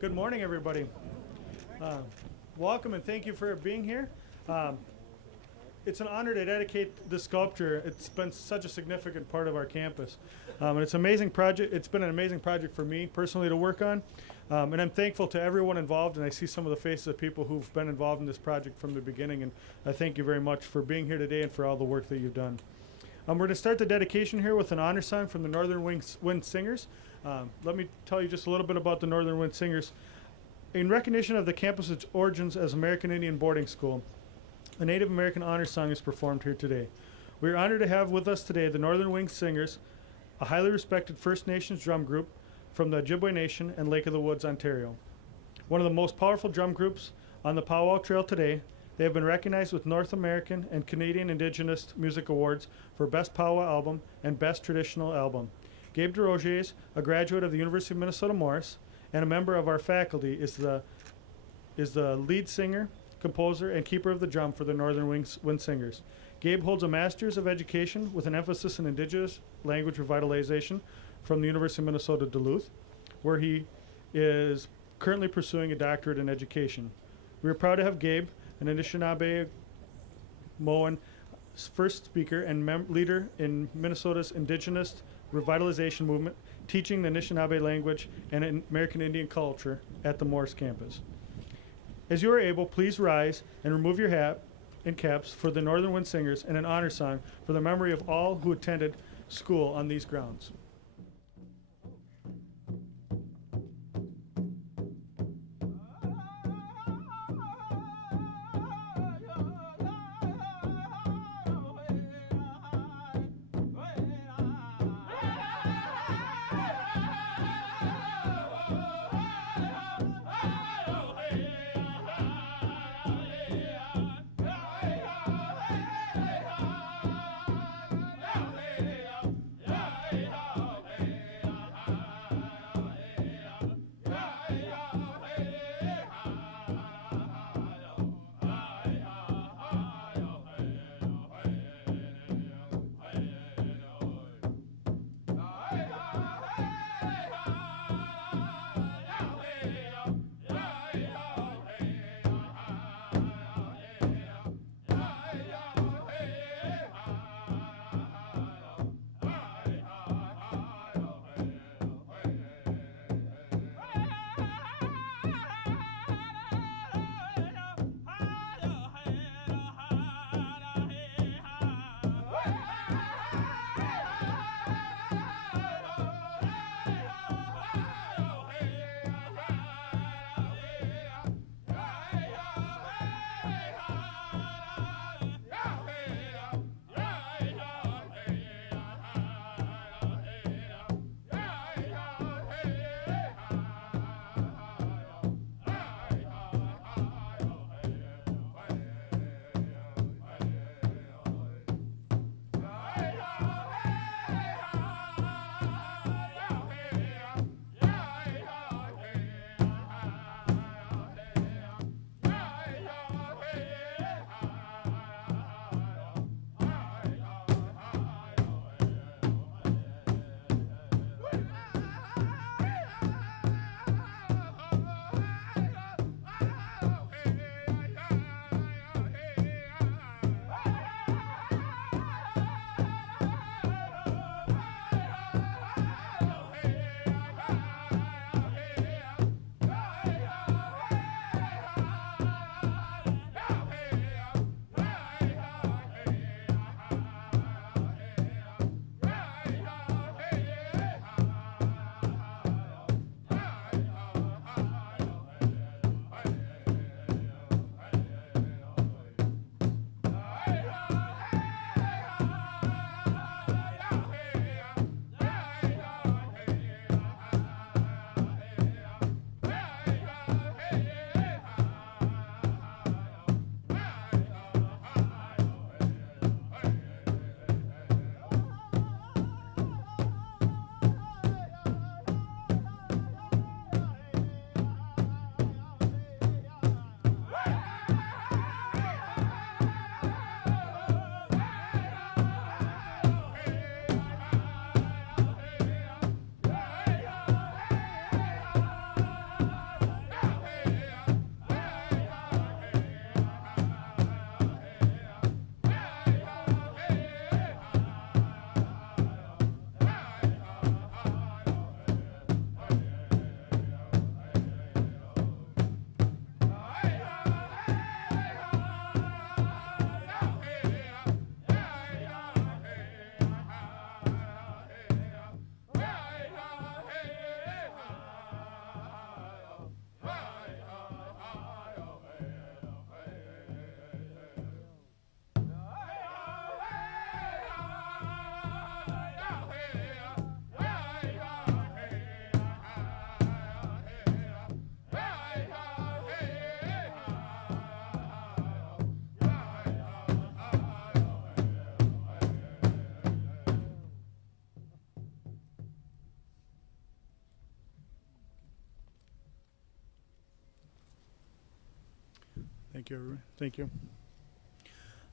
Good morning, everybody. Uh, Welcome and thank you for being here. It's an honor to dedicate this sculpture. It's been such a significant part of our campus. And it's an amazing project. It's been an amazing project for me personally to work on. And I'm thankful to everyone involved, and I see some of the faces of people who've been involved in this project from the beginning, and I thank you very much for being here today and for all the work that you've done. We're going to start the dedication here with an honor song from the Northern Wind Singers. Let me tell you just a little bit about the Northern Wind Singers. In recognition of the campus's origins as American Indian boarding school, a Native American honor song is performed here today. We are honored to have with us today the Northern Wind Singers, a highly respected First Nations drum group from the Ojibwe Nation and Lake of the Woods, Ontario. One of the most powerful drum groups on the Powwow Trail today, they have been recognized with North American and Canadian Indigenous Music Awards for Best Powwow Album and Best Traditional Album. Gabe DesRosiers, a graduate of the University of Minnesota Morris and a member of our faculty, is the lead singer, composer, and keeper of the drum for the Northern Wind Singers. Gabe holds a Master's of Education with an emphasis in Indigenous language revitalization from the University of Minnesota Duluth, where he is currently pursuing a doctorate in education. We are proud to have Gabe, an Anishinaabe Moan first speaker and leader in Minnesota's Indigenous revitalization movement, teaching the Anishinaabe language and American Indian culture at the Morris campus. As you are able, please rise and remove your hat and caps for the Northern Wind Singers and an honor song for the memory of all who attended school on these grounds. Yeah. Thank you, everyone. Thank you.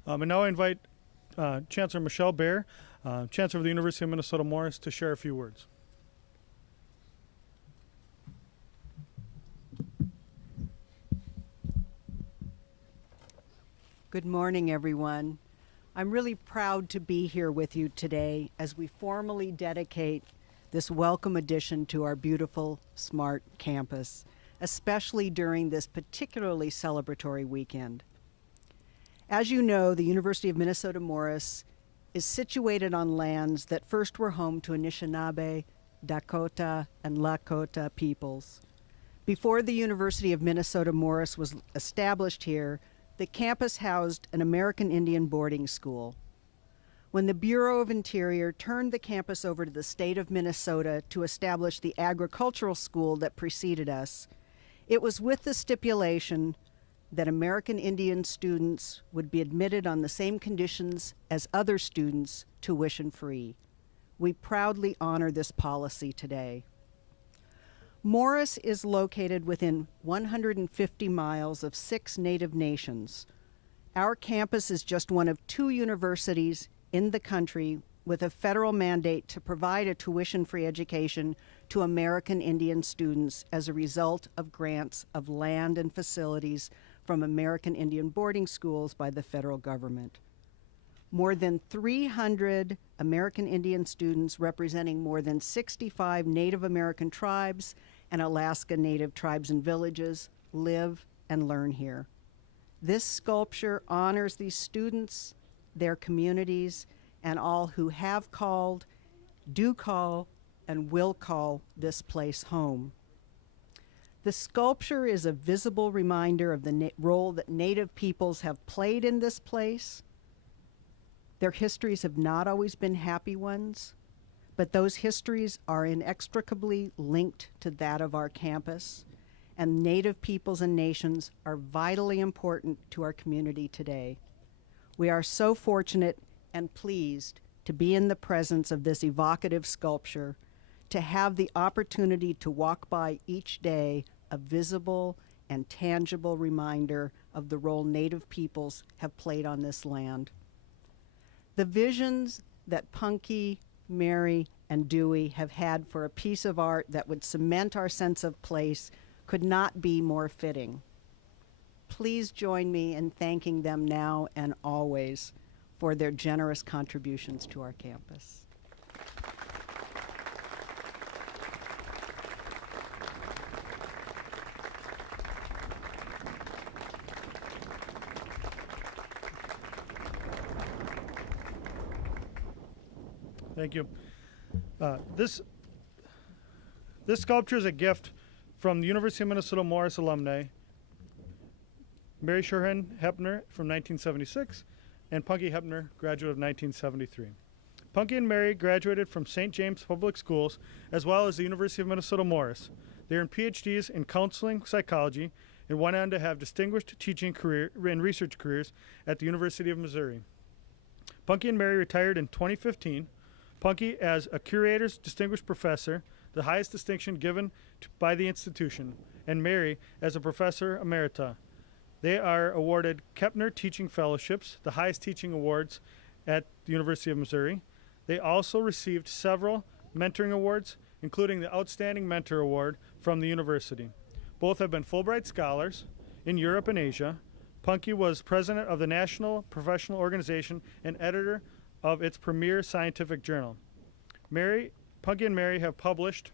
And now I invite Chancellor Michelle Bair, Chancellor of the University of Minnesota Morris, to share a few words. Good morning, everyone. I'm really proud to be here with you today as we formally dedicate this welcome addition to our beautiful, smart campus, especially during this particularly celebratory weekend. As you know, the University of Minnesota Morris is situated on lands that first were home to Anishinaabe, Dakota, and Lakota peoples. Before the University of Minnesota Morris was established here, the campus housed an American Indian boarding school. When the Bureau of Interior turned the campus over to the state of Minnesota to establish the agricultural school that preceded us, it was with the stipulation that American Indian students would be admitted on the same conditions as other students, tuition-free. We proudly honor this policy today. Morris is located within 150 miles of 6 Native nations. Our campus is just one of 2 universities in the country with a federal mandate to provide a tuition-free education to American Indian students as a result of grants of land and facilities from American Indian boarding schools by the federal government. More than 300 American Indian students representing more than 65 Native American tribes and Alaska Native tribes and villages live and learn here. This sculpture honors these students, their communities, and all who have called, do call, and will call this place home. The sculpture is a visible reminder of the role that Native peoples have played in this place. Their histories have not always been happy ones, but those histories are inextricably linked to that of our campus, and Native peoples and nations are vitally important to our community today. We are so fortunate and pleased to be in the presence of this evocative sculpture, to have the opportunity to walk by each day a visible and tangible reminder of the role Native peoples have played on this land. The visions that Punky, Mary, and Dewey have had for a piece of art that would cement our sense of place could not be more fitting. Please join me in thanking them now and always for their generous contributions to our campus. Thank you. This sculpture is a gift from the University of Minnesota Morris alumni, Mary Sherhan Hepner from 1976, and Punky Hepner, graduate of 1973. Punky and Mary graduated from St. James Public Schools as well as the University of Minnesota Morris. They earned PhDs in counseling psychology and went on to have distinguished teaching career and research careers at the University of Missouri. Punky and Mary retired in 2015. Punky as a Curator's Distinguished Professor, the highest distinction given by the institution, and Mary as a Professor Emerita. They are awarded Kepner Teaching Fellowships, the highest teaching awards at the University of Missouri. They also received several mentoring awards, including the Outstanding Mentor Award from the university. Both have been Fulbright Scholars in Europe and Asia. Punky was president of the National Professional Organization and editor of its premier scientific journal. Punky and Mary have published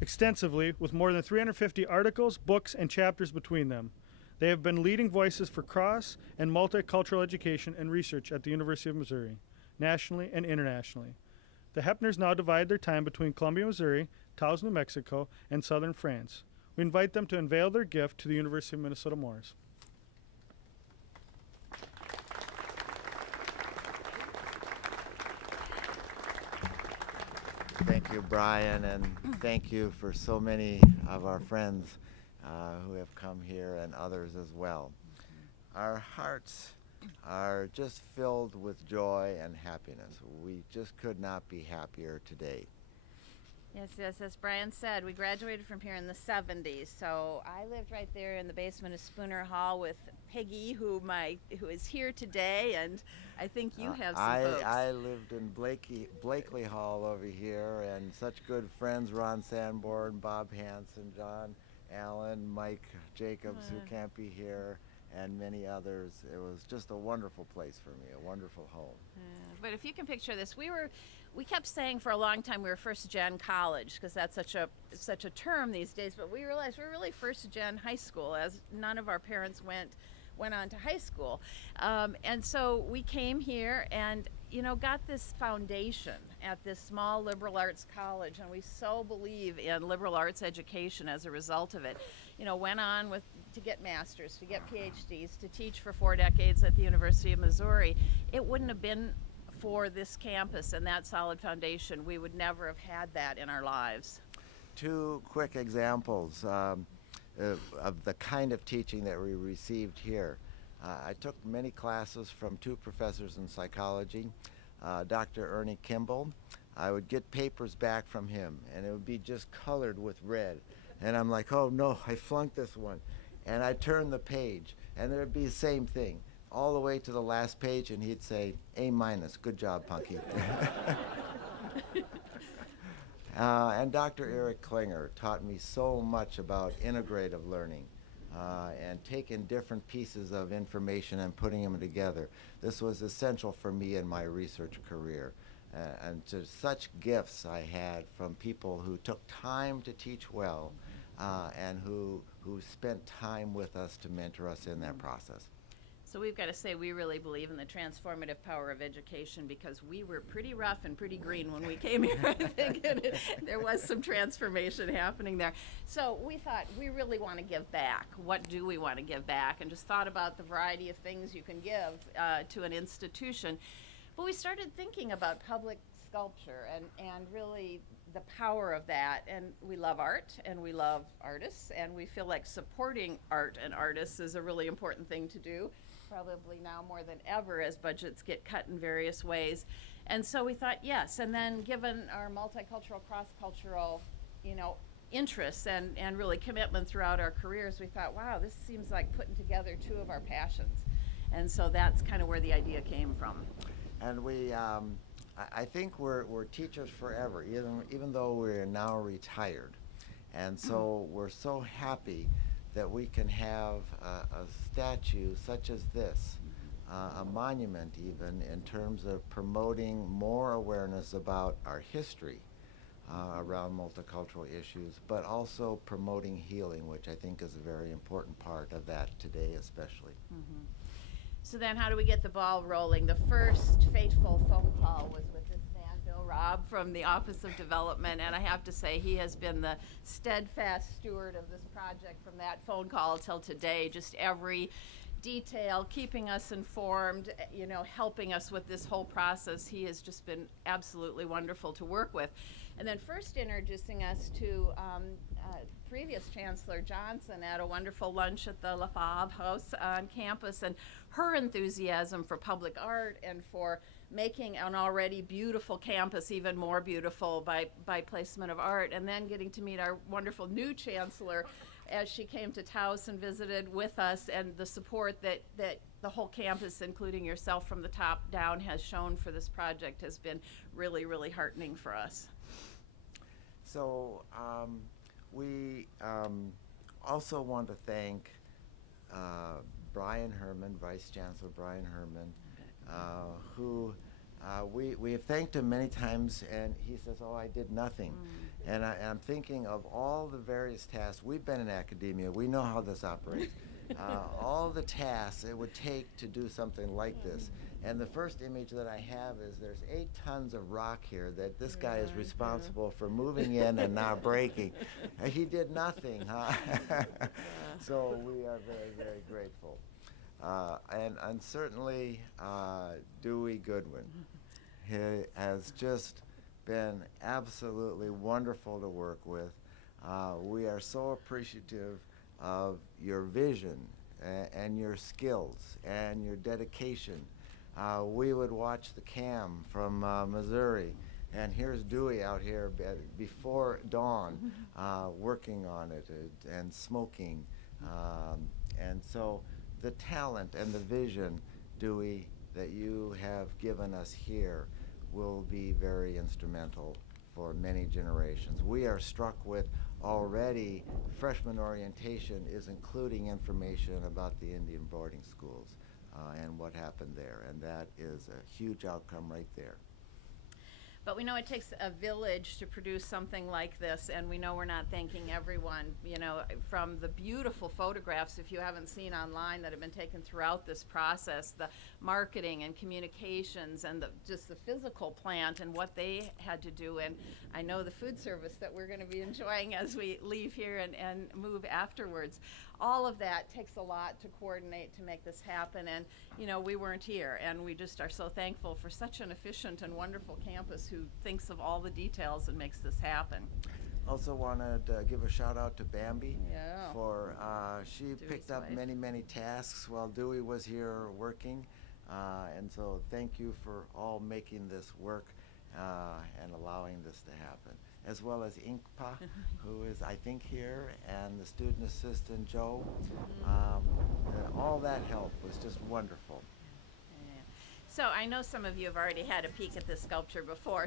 extensively with more than 350 articles, books, and chapters between them. They have been leading voices for cross and multicultural education and research at the University of Missouri, nationally and internationally. The Hepners now divide their time between Columbia, Missouri, Taos, New Mexico, and southern France. We invite them to unveil their gift to the University of Minnesota Morris. Thank you, Brian, and thank you for so many of our friends who have come here and others as well. Our hearts are just filled with joy and happiness. We just could not be happier today. Yes, yes, as Brian said, we graduated from here in the 70s. So I lived right there in the basement of Spooner Hall with Peggy, who is here today, and I think you have some folks. I lived in Blakely Hall over here, and such good friends, Ron Sanborn, Bob Hanson, John Allen, Mike Jacobs, who can't be here, and many others. It was just a wonderful place for me, a wonderful home. But if you can picture this, we kept saying for a long time we were first gen college, because that's such a term these days, but we realized we're really first gen high school, as none of our parents went on to high school. And so we came here and got this foundation at this small liberal arts college, and we so believe in liberal arts education as a result of it. Went on to get masters, to get PhDs, to teach for 4 decades at the University of Missouri. It wouldn't have been for this campus and that solid foundation. We would never have had that in our lives. 2 quick examples of the kind of teaching that we received here. I took many classes from 2 professors in psychology. Dr. Ernie Kimball. I would get papers back from him, and it would be just colored with red. And I'm like, oh no, I flunked this one. And I'd turn the page, and there'd be the same thing, all the way to the last page, and he'd say, A-, good job, Punky. And Dr. Eric Klinger taught me so much about integrative learning and taking different pieces of information and putting them together. This was essential for me in my research career. And to such gifts I had from people who took time to teach well and who spent time with us to mentor us in that process. So we've got to say we really believe in the transformative power of education, because we were pretty rough and pretty green when we came here, I think, and there was some transformation happening there. So we thought we really want to give back. What do we want to give back? And just thought about the variety of things you can give to an institution. But we started thinking about public sculpture and really the power of that. And we love art and we love artists, and we feel like supporting art and artists is a really important thing to do, probably now more than ever as budgets get cut in various ways. And so we thought, yes, and then given our multicultural, cross-cultural, interests and really commitment throughout our careers, we thought, wow, this seems like putting together 2 of our passions. And so that's kind of where the idea came from. And I think we're teachers forever, even though we're now retired. And so we're so happy that we can have a statue such as this, a monument even, in terms of promoting more awareness about our history around multicultural issues, but also promoting healing, which I think is a very important part of that today especially. Mm-hmm. So then how do we get the ball rolling? The first fateful phone call was with this man, Bill Robb, from the Office of Development, and I have to say he has been the steadfast steward of this project from that phone call till today, just every detail, keeping us informed, helping us with this whole process. He has just been absolutely wonderful to work with. And then first introducing us to previous Chancellor Johnson at a wonderful lunch at the LaFave House on campus, and her enthusiasm for public art and for making an already beautiful campus even more beautiful by placement of art, and then getting to meet our wonderful new Chancellor as she came to Taos and visited with us, and the support that the whole campus, including yourself from the top down, has shown for this project has been really, really heartening for us. So we also want to thank Brian Herman, Vice Chancellor Brian Herman, who we have thanked him many times, and he says, oh, I did nothing. And I'm thinking of all the various tasks. We've been in academia. We know how this operates. All the tasks it would take to do something like this. And the first image that I have is there's 8 tons of rock here that this guy is responsible for moving in and now breaking. And he did nothing, huh? So we are very, very grateful. And certainly Dewey Goodwin. He has just been absolutely wonderful to work with. We are so appreciative of your vision and your skills and your dedication. We would watch the CAM from Missouri, And here's Dewey out here before dawn, working on it and smoking. And so the talent and the vision, Dewey, that you have given us here will be very instrumental for many generations. We are struck with already freshman orientation is including information about the Indian boarding schools and what happened there, and that is a huge outcome right there. But we know it takes a village to produce something like this, and we know we're not thanking everyone, you know, from the beautiful photographs, if you haven't seen online, that have been taken throughout this process, the marketing and communications and just the physical plant and what they had to do. And I know the food service that we're going to be enjoying as we leave here and move afterwards. All of that takes a lot to coordinate to make this happen, and you know, we weren't here, and we just are so thankful for such an efficient and wonderful campus who thinks of all the details and makes this happen. Also wanted to give a shout out to Bambi Yeah. for she Dewey's picked up wife. many tasks while Dewey was here working, and so thank you for all making this work and allowing this to happen, as well as Inkpa, who is I think here, and the student assistant Joe. And all that help was just wonderful. Yeah. So I know some of you have already had a peek at this sculpture before,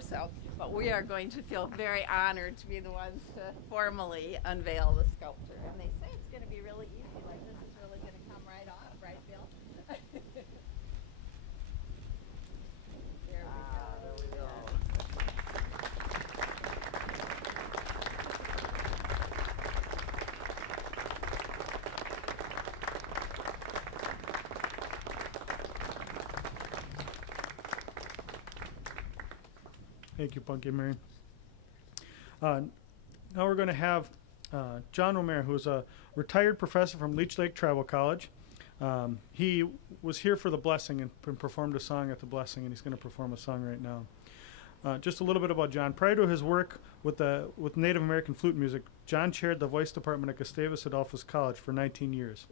but we are going to feel very honored to be the ones to formally unveil the sculpture. And they say it's going to be really easy, like this is really going to come right off, right, Bill? There we go. Thank you, Punky Mary. Now we're going to have John Romero, who's a retired professor from Leech Lake Tribal College. He was here for the blessing and performed a song at the blessing, and he's going to perform a song right now. Just a little bit about John. Prior to his work with Native American flute music, John chaired the voice department at Gustavus Adolphus College for 19 years.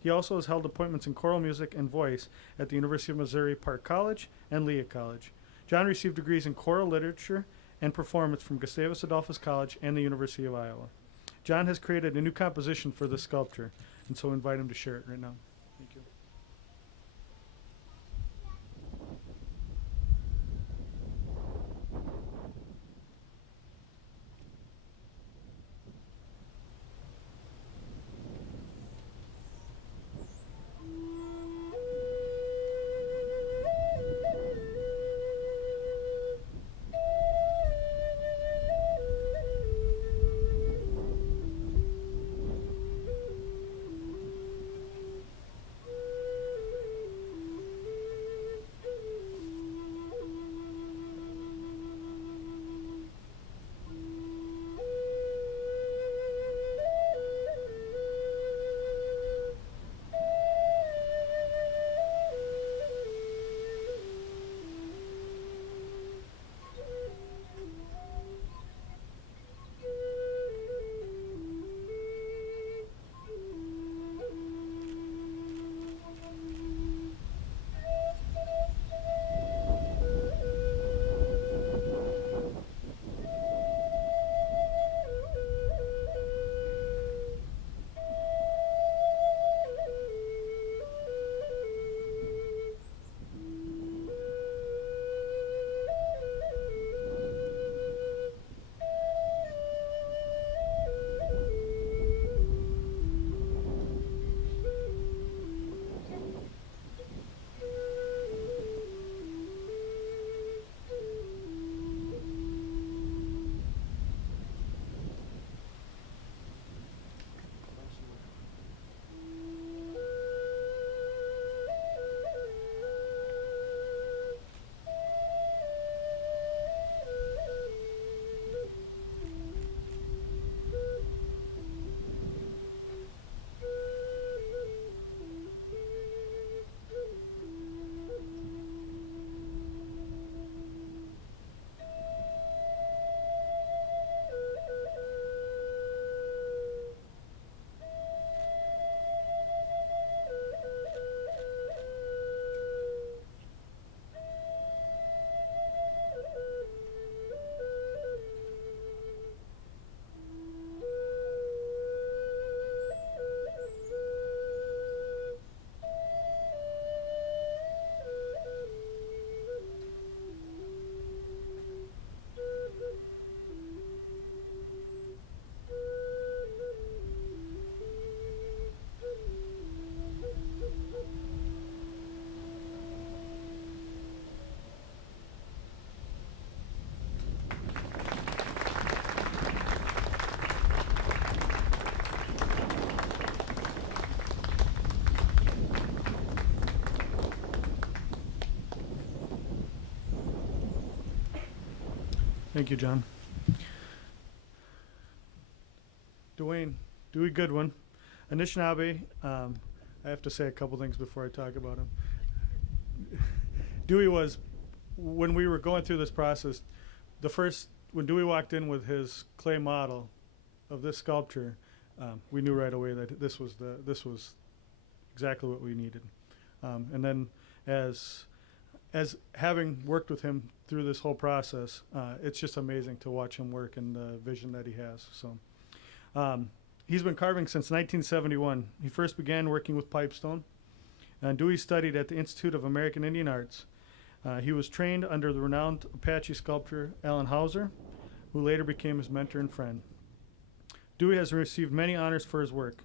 He also has held appointments in choral music and voice at the University of Missouri Park College and Lea College. John received degrees in choral literature and performance from Gustavus Adolphus College and the University of Iowa. John has created a new composition for this sculpture, and so I invite him to share it right now. Thank you. Thank you, John. Dwayne, Dewey Goodwin, Anishinaabe. I have to say a couple things before I talk about him. Dewey was, when we were going through this process, when Dewey walked in with his clay model of this sculpture, we knew right away that this was exactly what we needed. And then as having worked with him through this whole process, it's just amazing to watch him work and the vision that he has. So he's been carving since 1971. He first began working with pipestone. And Dewey studied at the Institute of American Indian Arts. He was trained under the renowned Apache sculptor Alan Hauser, who later became his mentor and friend. Dewey has received many honors for his work.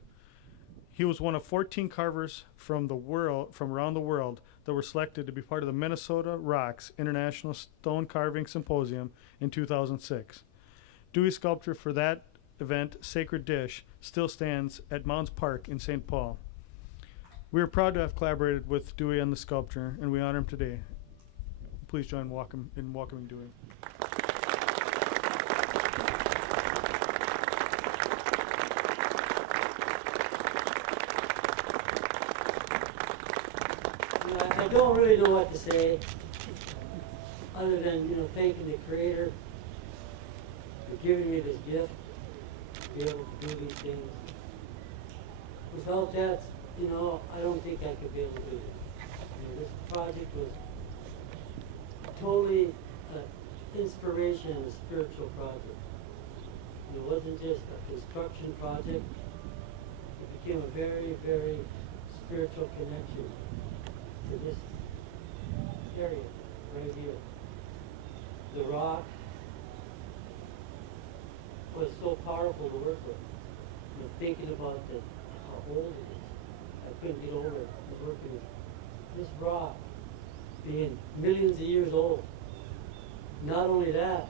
He was one of 14 carvers from around the world that were selected to be part of the Minnesota Rocks International Stone Carving Symposium in 2006. Dewey's sculpture for that event, Sacred Dish, still stands at Mounds Park in St. Paul. We are proud to have collaborated with Dewey on the sculpture, and we honor him today. Please join in welcoming Dewey. I don't really know what to say, other than, thanking the Creator for giving me this gift to be able to do these things. Without that, I don't think I could be able to do it. This project was totally an inspiration and a spiritual project. It wasn't just a construction project. It became a very, very spiritual connection to this area right here. The rock was so powerful to work with. Thinking about how old it is, I couldn't get over it. Working with this rock being millions of years old. Not only that,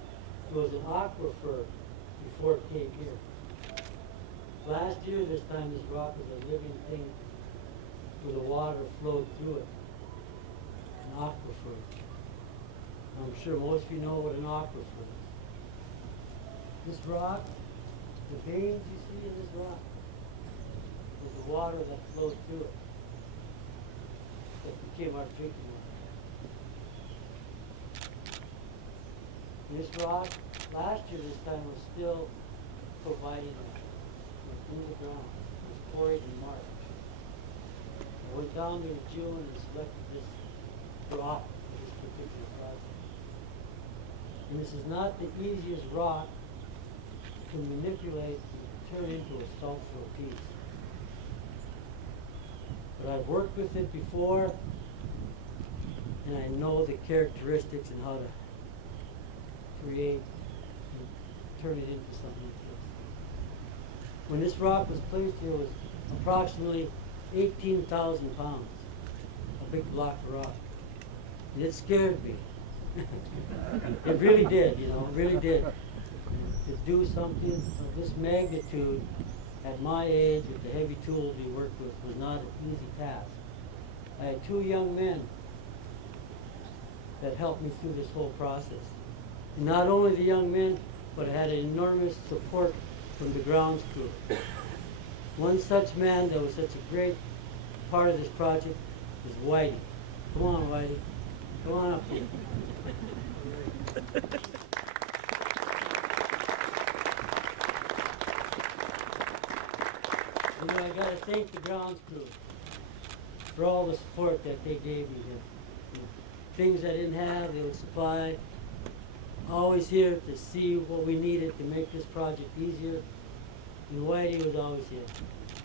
it was an aquifer before it came here. Last year, this time, this rock was a living thing where the water flowed through it. An aquifer. I'm sure most of you know what an aquifer is. This rock, the veins you see in this rock, is the water that flowed through it. That became our drinking water. And this rock, last year this time, was still providing it through the ground. It was quarried in March. I went down there in June and selected this rock for this particular project. And this is not the easiest rock to manipulate and turn into a sculptural piece. But I've worked with it before, and I know the characteristics and how to create and turn it into something like this. When this rock was placed here, it was approximately 18,000 pounds, a big block of rock. And it scared me. It really did, it really did. To do something of this magnitude at my age with the heavy tools we worked with was not an easy task. I had two young men that helped me through this whole process. And not only the young men, but I had enormous support from the grounds crew. One such man that was such a great part of this project is Whitey. Come on, Whitey. Come on up here. I got to thank the grounds crew for all the support that they gave me here. Things I didn't have, they would supply. Always here to see what we needed to make this project easier. And Whitey was always here.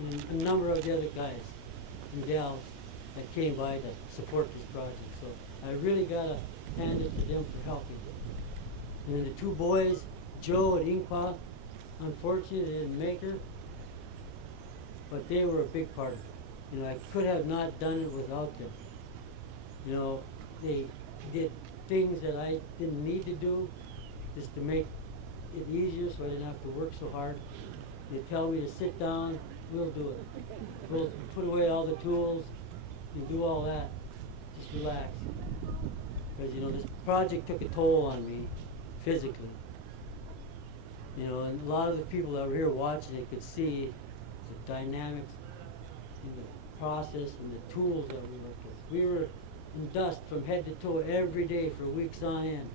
And a number of the other guys and gals that came by to support this project. So I really got to hand it to them for helping. And then the two boys, Joe and Inkpa, unfortunately they didn't make her. But they were a big part of it. I could have not done it without them. They did things that I didn't need to do just to make it easier so I didn't have to work so hard. They tell me to sit down, we'll do it. We'll put away all the tools and do all that. Just relax. Because, this project took a toll on me physically. You know, and a lot of the people that were here watching it could see the dynamics in the process and the tools that we worked with. We were in dust from head to toe every day for weeks on end,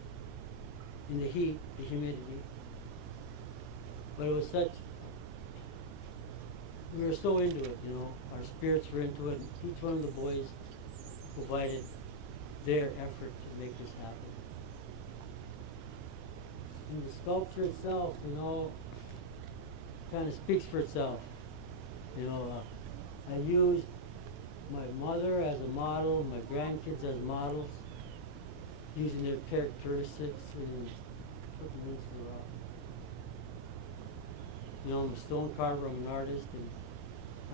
in the heat, the humidity. But it was such, we were so into it, you know, our spirits were into it, and each one of the boys provided their effort to make this happen. And the sculpture itself, you know, kind of speaks for itself. You know, I used my mother as a model, my grandkids as models, using their characteristics and putting them into the rock. You know, I'm a stone carver, I'm an artist, and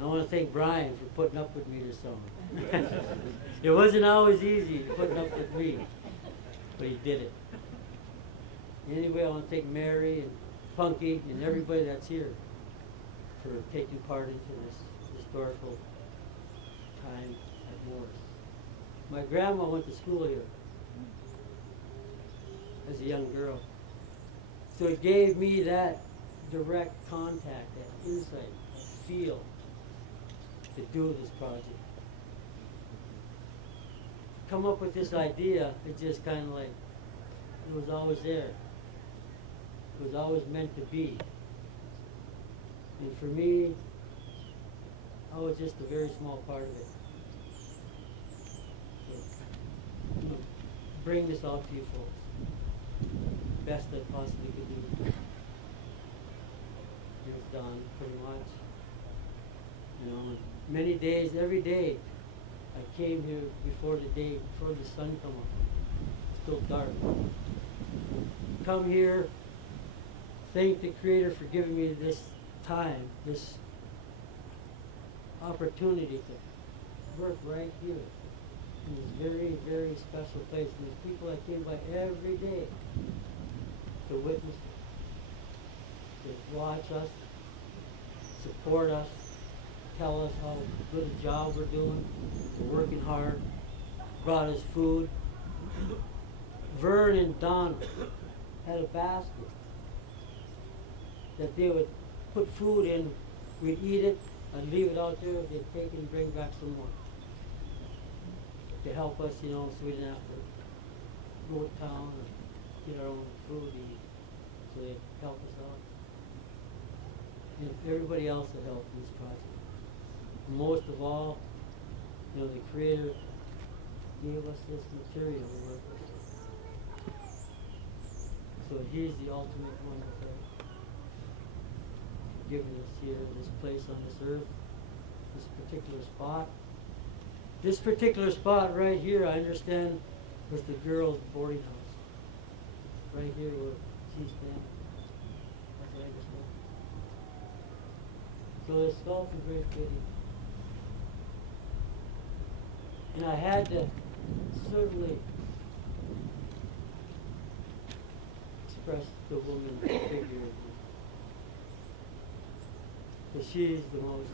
I want to thank Brian for putting up with me this summer. It wasn't always easy putting up with me, but he did it. Anyway, I want to thank Mary and Punky and everybody that's here for taking part into this historical time at Morris. My grandma went to school here as a young girl. So it gave me that direct contact, that insight, that feel to do this project. Come up with this idea, it just kind of like, it was always there. It was always meant to be. And for me, I was just a very small part of it. So, you know, bring this out to you folks. Best I possibly could do. It was done, pretty much. You know, many days, every day, I came here before the sun come up. It's still dark. Come here, thank the Creator for giving me this time, this opportunity to work right here in this very, very special place. And there's people that came by every day to witness, to watch us, support us, tell us how good a job we're doing, we're working hard, brought us food. Vern and Don had a basket that they would put food in, we'd eat it, and leave it out there, they'd take it and bring back some more. To help us, you know, so we didn't have to go to town and get our own food to eat. So they helped us out. And everybody else that helped in this project. And most of all, you know, the Creator gave us this material to work with. So He's the ultimate one to thank. Giving us here, this place on this earth, this particular spot. This particular spot right here, I understand, was the girls' boarding house. Right here where she's standing. That's what I understand. So this sculpture is very fitting. And I had to certainly express the woman figure. Because she is the most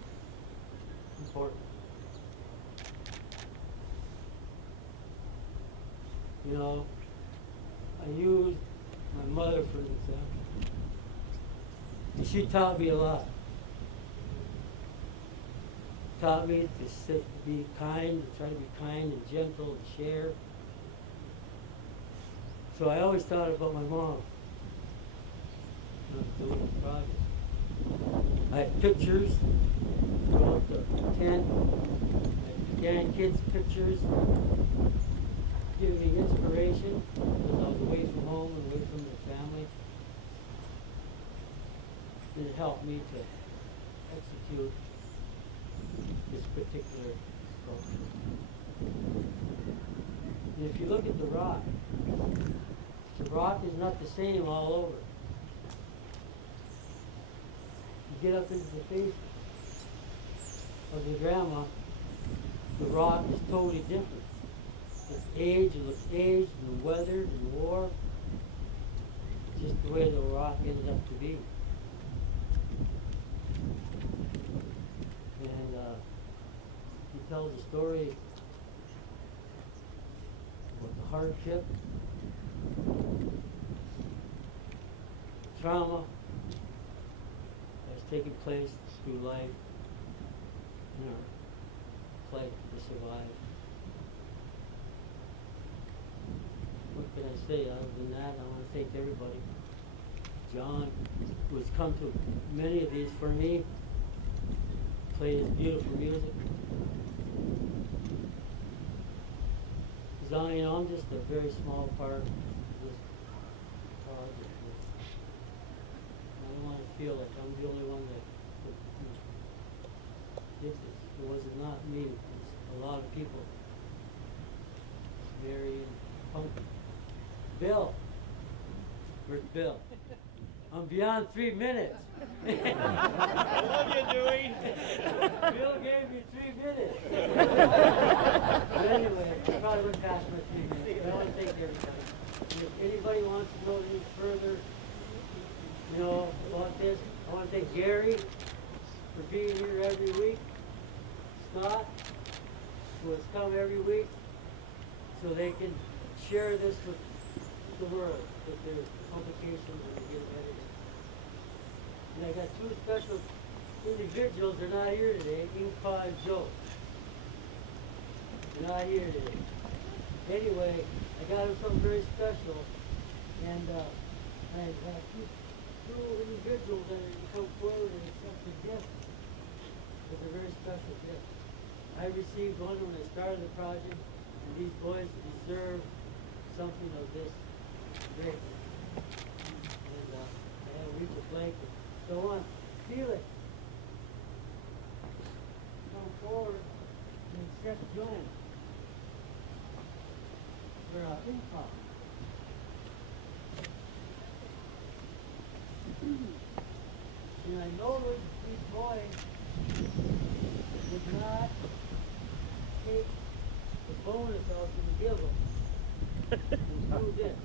important. You know, I used my mother for an example. And she taught me a lot. Taught me to be kind, to try to be kind and gentle and share. So I always thought about my mom when I was doing this project. I had pictures, throughout the tent, I had kids' pictures, giving me inspiration because I was away from home and away from the family. And it helped me to execute this particular sculpture. And if you look at the rock is not the same all over. You get up into the face of the grandma, the rock is totally different. It's aged, it looks aged and weathered and wore. Just the way the rock ended up to be. And he tells a story about the hardship, trauma, taking place through life in our plight to survive. What can I say other than that? I want to thank everybody. John, who's come to many of these for me, played his beautiful music. Zion, I'm just a very small part of this project. I don't want to feel like I'm the only one that did this. It was not me. It was a lot of people. Mary and Punky. Bill. Where's Bill? I'm beyond 3 minutes. I love you, Dewey. Bill gave me 3 minutes. But anyway, I probably went past my 3 minutes. But I want to thank everybody. And if anybody wants to go any further, you know, about this, I want to thank Gary for being here every week. Scott, who has come every week, so they can share this with the world, with their publications and get it edited. And I got 2 special individuals. They're not here today. Inca and Joe. They're not here today. Anyway, I got them something very special, and I have two individuals that have come forward and accept the gift. It's a very special gift. I received one when I started the project, and these boys deserve something of this great. And I have a reach a blanket. So on, feel it. Come forward and accept Joan for income. And I know these boys would not take the bonus out and give them and do this.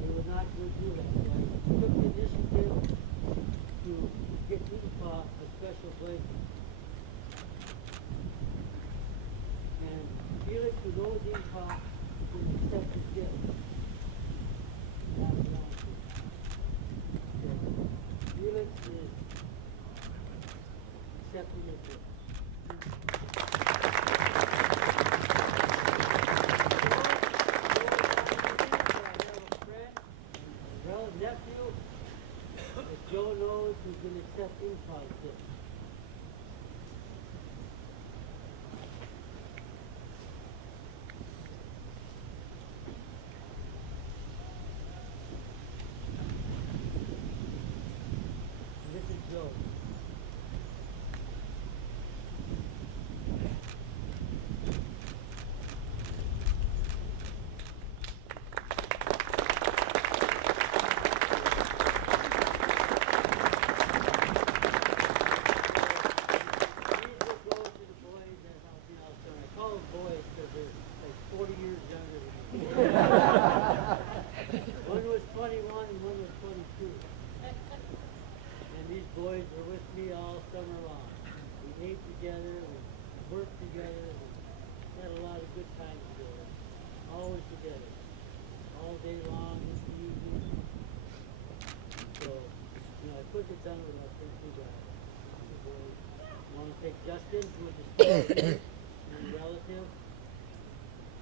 They would not do that. So I took the initiative to get Inca a special blanket. And Felix, who knows Inca, will accept his gift. Pass it on to him. Felix is accepting his gift. Nephew, that Joe knows who's going to accept Inca's gift. This is Joe. One was 21 and one was 22. And these boys were with me all summer long. We ate together, we worked together, we had a lot of good times together. Always together. All day long, in the evening. So, you know, I couldn't have done it without those 2 guys. The boys. I want to thank Justin, who was a and relative.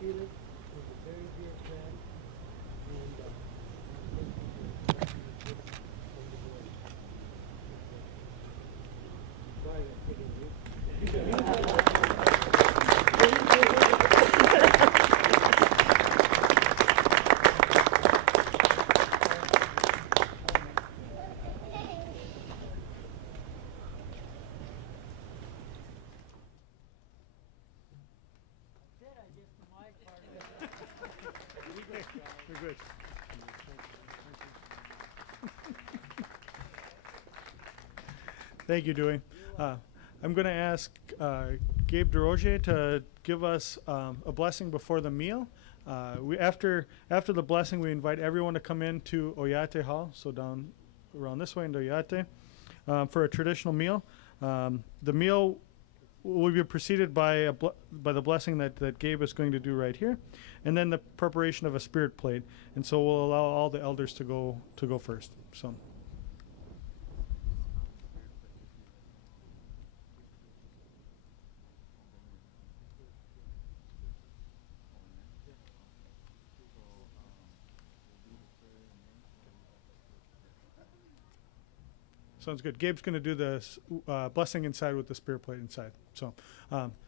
Felix was a very dear friend. And sorry, I'm taking you. You're good. Thank you, Dewey. I'm going to ask Gabe DeRoger to give us a blessing before the meal. After the blessing, we invite everyone to come into Oyate Hall, so down around this way into Oyate, for a traditional meal. The meal will be preceded by the blessing that Gabe is going to do right here, and then the preparation of a spirit plate. And so we'll allow all the elders to go first. So. Sounds good. Gabe's going to do the blessing inside with the spirit plate inside. So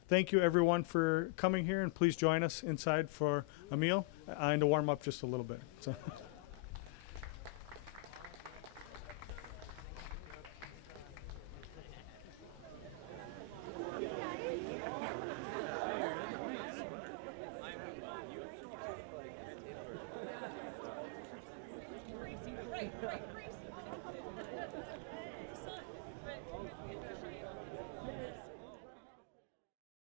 thank you, everyone, for coming here, and please join us inside for a meal and to warm up just a little bit. So. Right.